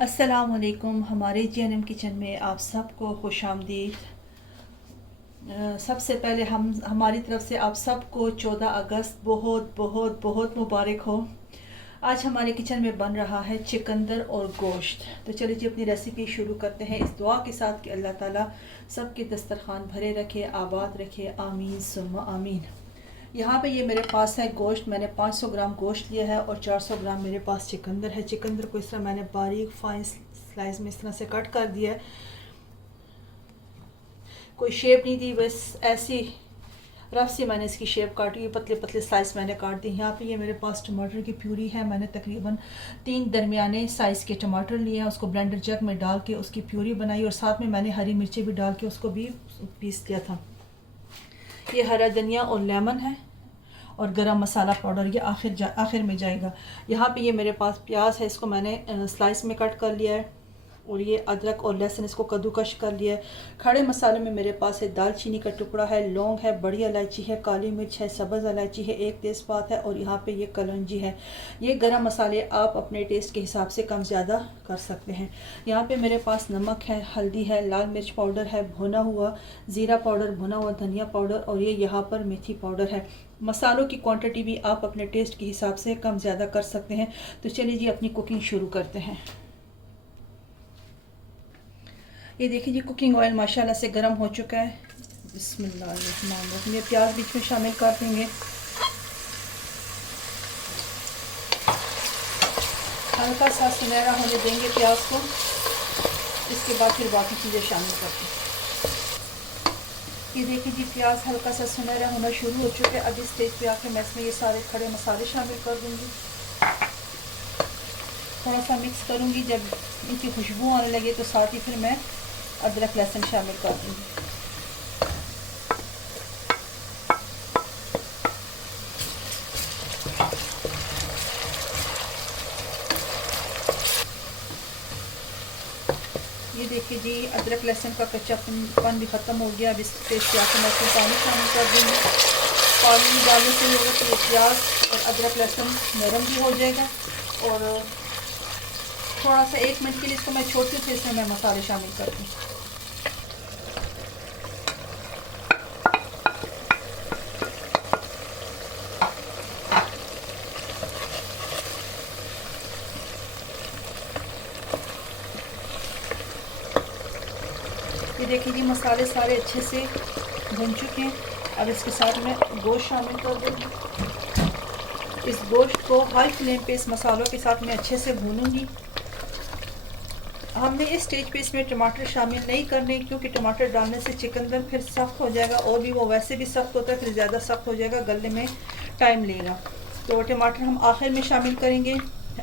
अस्सलामुअलैकुम। हमारे GNM kitchen में आप सबको खुशामदीद। सबसे पहले हमारी तरफ से आप सबको 14 अगस्त बहुत बहुत बहुत मुबारक हो। आज हमारे किचन में बन रहा है चिकंदर और गोश्त। तो चलिए जी अपनी रेसिपी शुरू करते हैं इस दुआ के साथ कि अल्लाह ताला सबके दस्तरखान भरे रखे, आबाद रखे, आमीन सुम्मा आमीन। यहाँ पे ये मेरे पास है गोश्त। मैंने 500 ग्राम गोश्त लिया है और 400 ग्राम मेरे पास चिकंदर है। चिकंदर को इस तरह मैंने बारीक फाइन स्लाइस में इस तरह से कट कर दिया है। कोई शेप नहीं दी, बस ऐसी रफ सी मैंने इसकी शेप काटी, पतले पतले स्लाइस मैंने काट दी। यहाँ पे ये मेरे पास टमाटर की प्यूरी है। मैंने तकरीबन 3 दरमियाने साइज़ के टमाटर लिए हैं, उसको ब्लेंडर जग में डाल के उसकी प्यूरी बनाई और साथ में मैंने हरी मिर्ची भी डाल के उसको भी पीस किया था। ये हरा धनिया और लेमन है और गरम मसाला पाउडर ये आखिर में जाएगा। यहाँ पे ये मेरे पास प्याज है, इसको मैंने स्लाइस में कट कर लिया है और ये अदरक और लहसुन इसको कद्दूकश कर लिया है। खड़े मसाले में मेरे पास है दालचीनी का टुकड़ा है, लौंग है, बड़ी इलायची है, काली मिर्च है, सब्ज़ इलायची है, एक तेज़पात है और यहाँ पे ये कलौंजी है। ये गरम मसाले आप अपने टेस्ट के हिसाब से कम ज़्यादा कर सकते हैं। यहाँ पे मेरे पास नमक है, हल्दी है, लाल मिर्च पाउडर है, भुना हुआ ज़ीरा पाउडर, भुना हुआ धनिया पाउडर और ये यहाँ पर मेथी पाउडर है। मसालों की क्वांटिटी भी आप अपने टेस्ट के हिसाब से कम ज़्यादा कर सकते हैं। तो चलिए जी अपनी कुकिंग शुरू करते हैं। ये देखिए जी कुकिंग ऑयल माशाल्लाह से गर्म हो चुका है। बिस्मिल्लाह। ये प्याज बीच में शामिल कर देंगे। हल्का सा सुनहरा होने देंगे प्याज को, इसके बाद फिर बाकी चीज़ें शामिल करते हैं। ये देखिए जी प्याज हल्का सा सुनहरा होना शुरू हो चुका है। अब इस स्टेज पे आके मैं इसमें ये सारे खड़े मसाले शामिल कर दूँगी। थोड़ा सा मिक्स करूँगी, जब इनकी खुशबू आने लगे तो साथ ही फिर मैं अदरक लहसुन शामिल कर दूँगी। ये देखिए जी अदरक लहसुन का कच्चापन भी ख़त्म हो गया। अब इस स्टेज पे आकर मैं इसमें पानी शामिल कर दूँगी। पानी डालने से होगा कि प्याज और अदरक लहसुन नरम भी हो जाएगा और थोड़ा सा 1 मिनट के लिए इसको मैं छोड़ती हूँ, फिर इसमें मैं मसाले शामिल करती हूँ। ये देखिए जी मसाले सारे अच्छे से भुन चुके हैं। अब इसके साथ मैं गोश्त शामिल कर दूँगी। इस गोश्त को हाई फ्लेम पे इस मसालों के साथ मैं अच्छे से भूनूंगी। हमने इस स्टेज पे इसमें टमाटर शामिल नहीं करने, क्योंकि टमाटर डालने से चिकंदर फिर सख्त हो जाएगा और भी वो वैसे भी सख्त होता है, फिर ज़्यादा सख्त हो जाएगा, गलने में टाइम लेगा। तो टमाटर हम आखिर में शामिल करेंगे।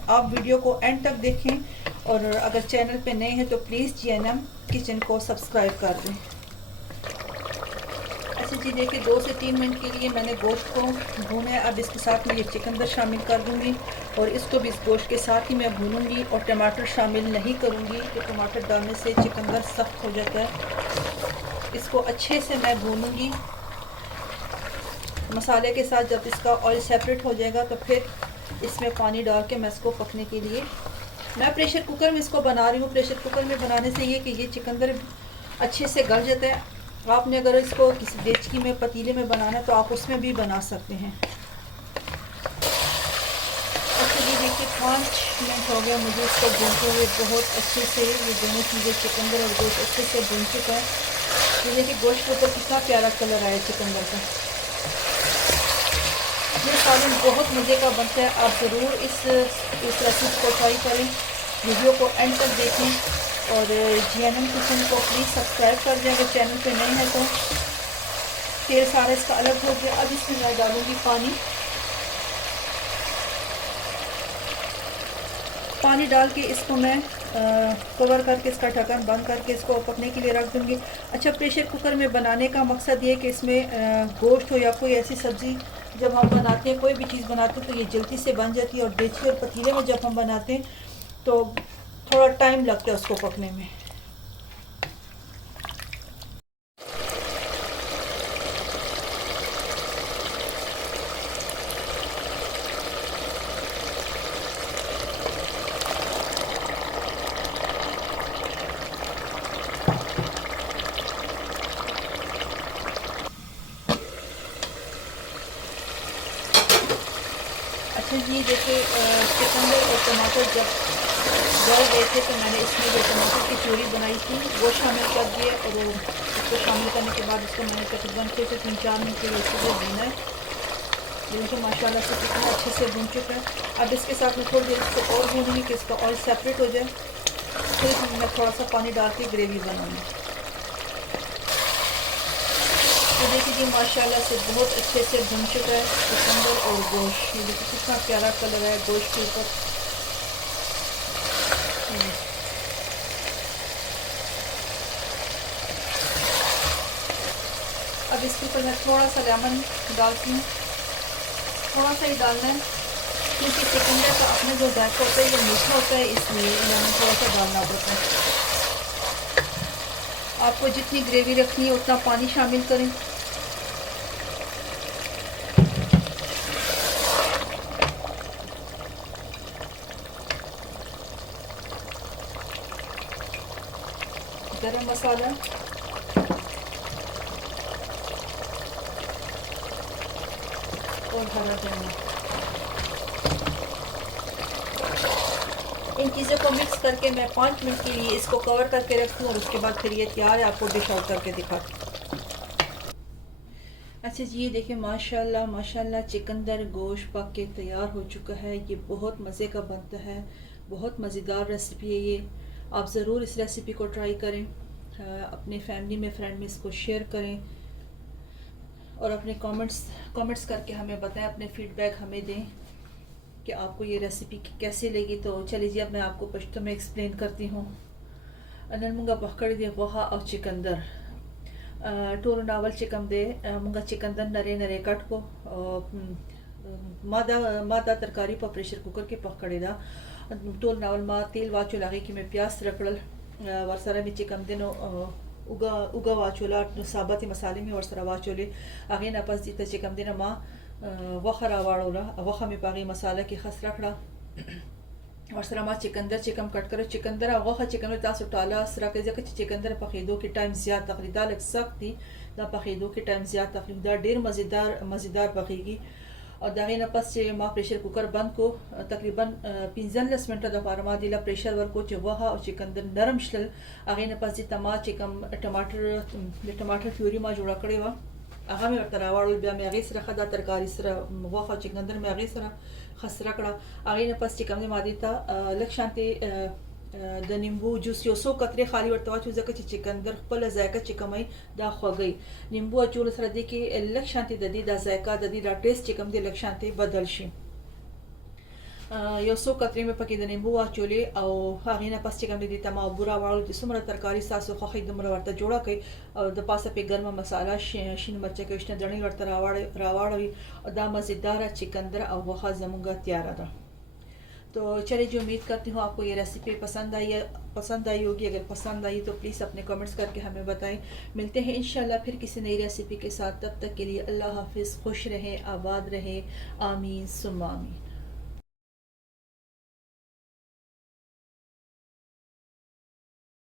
आप वीडियो को एंड तक देखें और अगर चैनल पे नए हैं तो प्लीज़ जीएनएम किचन को सब्सक्राइब कर दें। ऐसे जी देखिए 2 से 3 मिनट के लिए मैंने गोश्त को भूना है। अब इसके साथ मैं ये चिकंदर शामिल कर दूंगी और इसको भी इस गोश्त के साथ ही मैं भूनूंगी और टमाटर शामिल नहीं करूंगी, तो टमाटर डालने से चिकंदर सख्त हो जाता है। इसको अच्छे से मैं भूनूंगी मसाले के साथ। जब इसका ऑयल सेपरेट हो जाएगा तो फिर इसमें पानी डाल के मैं इसको पकने के लिए, मैं प्रेशर कुकर में इसको बना रही हूँ। प्रेशर कुकर में बनाने से ये कि ये चिकंदर अच्छे से गल जाता है। आपने अगर इसको किसी डेचकी में, पतीले में बनाना है तो आप उसमें भी बना सकते हैं। अच्छा जी देखिए 5 मिनट हो गया मुझे इसको भूनते हुए। बहुत अच्छे से ये दोनों चीज़ें चिकंदर और गोश्त अच्छे से भून चुका है। तो देखिए गोश्त के ऊपर कितना प्यारा कलर आया चिकंदर का। ये सालन बहुत मज़े का बनता है। आप ज़रूर इस रेसिपी को ट्राई करें। वीडियो को एंड तक देखें और जीएनएम किचन को प्लीज़ सब्सक्राइब कर दें अगर चैनल पे नए हैं तो। तेल सारा इसका अलग हो गया। अब इसमें मैं डालूँगी पानी। पानी डाल के इसको मैं कवर करके, इसका ढक्कन बंद करके इसको पकने के लिए रख दूँगी। अच्छा, प्रेशर कुकर में बनाने का मकसद ये कि इसमें गोश्त हो या कोई ऐसी सब्ज़ी जब हम बनाते हैं, कोई भी चीज़ बनाते हैं तो ये जल्दी से बन जाती है। और देचकी और पतीले में जब हम बनाते हैं तो थोड़ा टाइम लगता है उसको पकने में। अच्छा जी, देखिए चुकंदर और टमाटर जब गल गए थे तो मैंने इसमें जो टमाटर की प्यूरी बनाई थी वो शामिल कर दिया, और उसको शामिल करने के बाद इसको मैंने तकरीबन 2 से 3-4 मिनट के लिए अच्छे से भूना है। देखिए माशाल्लाह से कितना अच्छे से भून चुका है। अब इसके साथ में थोड़ी देर इसको और भूनूंगी कि इसका ऑयल सेपरेट हो जाए, फिर मैं थोड़ा सा पानी डाल के ग्रेवी बनाऊँगी। तो देखिए जी माशाल्लाह से बहुत अच्छे से भुन चुका है चुकंदर और गोश्त। ये देखिए कितना प्यारा कलर है गोश्त के ऊपर। अब इसके ऊपर मैं थोड़ा सा लेमन डालती हूँ, थोड़ा सा ही डालना है क्योंकि चुकंदर का अपना जो जायका होता है ये मीठा होता है, इसलिए लेमन थोड़ा सा डालना पड़ता है। आपको जितनी ग्रेवी रखनी है उतना पानी शामिल करें। गरम मसाला, और हरा धनिया, इन चीज़ों को मिक्स करके मैं 5 मिनट के लिए इसको कवर करके रखती हूँ, और उसके बाद फिर ये तैयार है, आपको डिश आउट करके दिखाती हूँ। अच्छा जी, ये देखिए माशाल्लाह माशाल्लाह चुकंदर गोश्त पक के तैयार हो चुका है। ये बहुत मज़े का बनता है, बहुत मज़ेदार रेसिपी है ये। आप ज़रूर इस रेसिपी को ट्राई करें, अपने फैमिली में फ्रेंड में इसको शेयर करें, और अपने कमेंट्स करके हमें बताएं, अपने फीडबैक हमें दें कि आपको ये रेसिपी कैसी लगी। तो चलिए जी, अब मैं आपको पश्तो में एक्सप्लेन करती हूँ। नन पकड़ दे वहा और चिकंदर टोर नावल चिकम दे मुंगा चिकंदर नरे नरे कट को मादा तरकारी पर प्रेशर कुकर के पकड़े दा टोल नावल मा तेल वाचो लागे कि मैं प्याज रखड़ल वर्सरा में चिकम देनो उगा उगा वाचोला साबत मसाले में वर्सरा वाचोले आगे ना पस जीता चिकम देना मा वखरा वाड़ोला वखा में पागी मसाला की खस रखड़ा और सरमा चिकंदर चिकम कट करो चिकंदर वखा चिकन में तासु टाला सरा के जक चिकंदर पखेदो के टाइम ज़्यादा तकरीदा लग सकती दा पखेदो के टाइम ज़्यादा तकरीदा ढेर मज़ेदार पकेगी। और दागे न पस से माँ प्रेशर कुकर बंद को तकरीबन 15 मिनट दफारमा दिला प्रेशर वर को वहा और चिकंदर नरम शल आगे न पस तमा चिकम टमाटर प्यूरी माँ जोड़ा करे वा आगा में तरावाड़ ब्या में आगे सरा खदा तरकारी सरा वहा चिकंदर में आगे सरा खसरा कड़ा आगे न पस चिकम ने मादी था लक शांति द नींबू जूस यो सो कतरे खाली वर्तवा चूजा के चिकंदर खपल जायका चिकमई दा खगई नींबू अचूल सरा दे के लक शांति ददी दा जायका ददी दा टेस्ट चिकम दे लक शांति बदलशी यो सो कतरे में पकी द नींबू अचूले और आगे न पस चिकम दे तमा बुरा वालो जिसमरा तरकारी सासो खखई दमरा वर्ता जोड़ा के और द पास पे गर्म मसाला शीन मरचे के इष्ट दणी वर्ता रावाड़ी और दा मजेदार चिकंदर और वहा जमुंगा तैयार था। तो चलिए जी, उम्मीद करती हूँ आपको ये रेसिपी पसंद आई होगी। अगर पसंद आई तो प्लीज़ अपने कमेंट्स करके हमें बताएं। मिलते हैं इंशाल्लाह फिर किसी नई रेसिपी के साथ। तब तक के लिए अल्लाह हाफिज़, खुश रहें, आबाद रहें, आमीन सुम्मा आमीन।